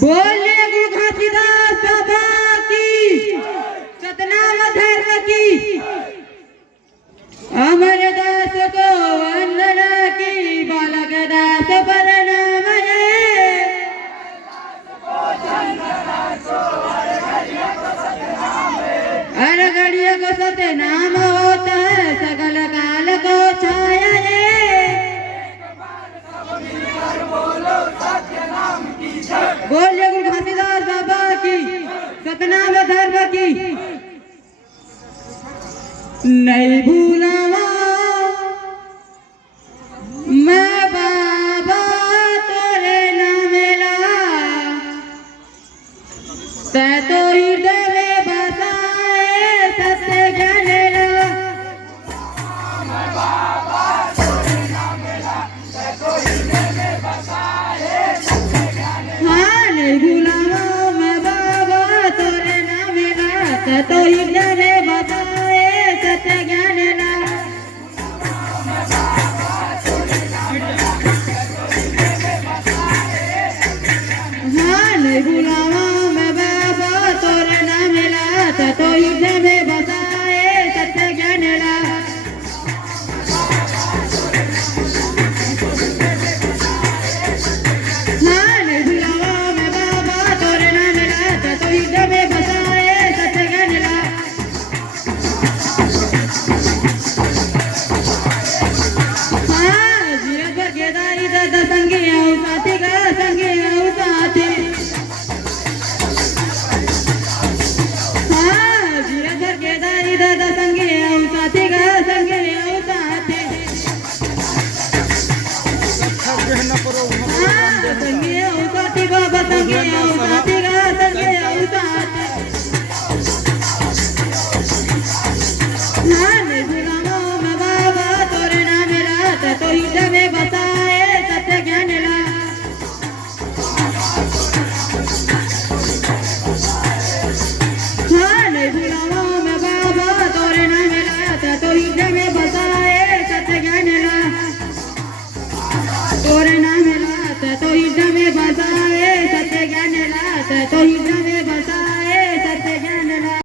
बोले घासीदास बाबा की, सतनाम धर्म की, अमर दास को वंदना की, बालक दास प्रणाम है। हर घड़िया को सतनाम होता है, सकल काल को छाया है। बोलिए गुरु घासीदास बाबा की, सतनाम धर्म की। नहीं भूलावा मैं बाबा तोरे नामेला, तै तो हृदय में बसाए सत्य ज्ञानेला। नहीं भूलावा मैं बाबा तोरे नामेला, तै तो हृदय में बसाए सत्य ज्ञानेला। नहीं भूलावा मैं बाबा तोरे नामेला, तै तो हृदय में बसाए सत्य ज्ञानेला। तोरे नाम लाता तो हृदय में बसा